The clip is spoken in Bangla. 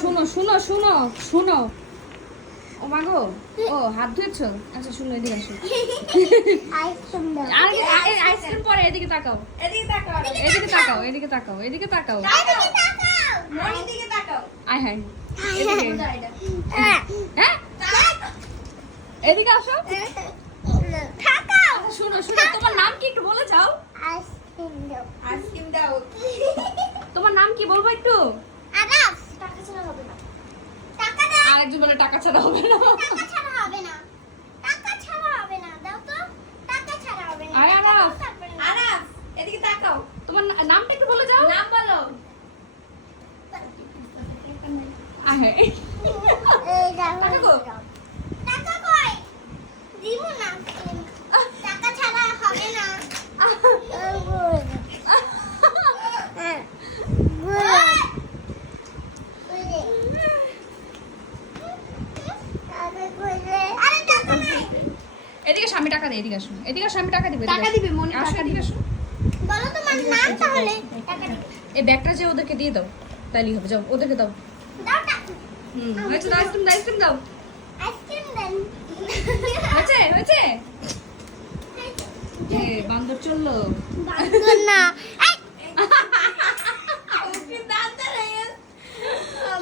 শোনো শোনো শোনো শোনো। ও মা গো, ও হাত ধুয়েছো? আচ্ছা শুনো, এদিকে আসো। আইসক্রিম দাও। আইসক্রিম পরে এদিকে তাকাও, এদিকে তাকাও। এদিকে তাকাও, এদিকে তাকাও, এদিকে তাকাও। এদিকে তাকাও। মনির দিকে তাকাও। আয় হায়, এদিকে। মজা এটা। হ্যাঁ তাকাও। এদিকে আসো। তাকাও। শোনো শোনো, তোমার নাম কি একটু বলে যাও। আইসক্রিম দাও। আইসক্রিম দাও। তোমার নাম কি বলবো একটু? আরাফ, টাকা ছাড়া হবে না। টাকা দাও। আরেকজন বলে টাকা ছাড়া হবে না। টাকা ছাড়া হবে না। টাকা ছাড়া হবে না। দাও তো। টাকা ছাড়া হবে না। আরে আরাফ। তারপরে নাও। আরাফ, এদিকে তাকাও। তোমার নামটা একটু বলে যাও। নাম বলো। আয় হায়। এই দাও। টাকা কই? টাকা কই? দিব না। টাকা ছাড়া হবে না। আরে টাকা নাই। এদিকে স্বামী টাকা দে, এদিকে আসো। এদিকে স্বামী টাকা দিবে। টাকা দিবে, মনি আসো, টাকা এদিকে দিবে। আসো। বলো তোমার নাম তাহলে। টাকা দিবে। এই ব্যাগটা যে ওদেরকে দিয়ে দাও, তাইলেই হবে। যাও ওদেরকে দাও। দাও টাকা। হয়েছে, দাও আইসক্রিম, দাও আইসক্রিম দাও। আইসক্রিম দেন। হয়েছে হয়েছে। বান্দর চললো। বান্দর না,